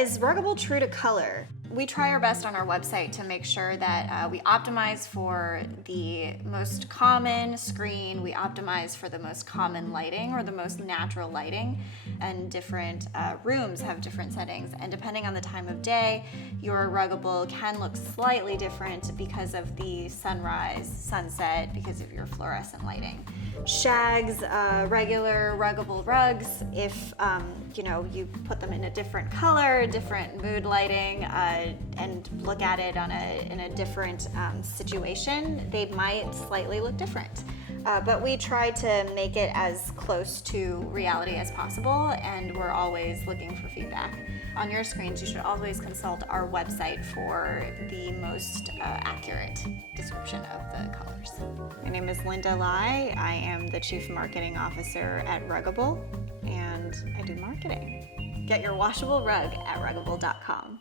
Is Ruggable true to color? We try our best on our website to make sure that we optimize for the most common screen, we optimize for the most common lighting or the most natural lighting, and different rooms have different settings, and depending on the time of day, your Ruggable can look slightly different because of the sunrise, sunset, because of your fluorescent lighting. Shags, regular Ruggable rugs, if you put them in a different color, different mood lighting, and look at it in a different situation, they might slightly look different. But we try to make it as close to reality as possible, and we're always looking for feedback. On your screens, you should always consult our website for the most accurate description of the colors. My name is Linda Lai. I am the Chief Marketing Officer at Ruggable, and I do marketing. Get your washable rug at ruggable.com.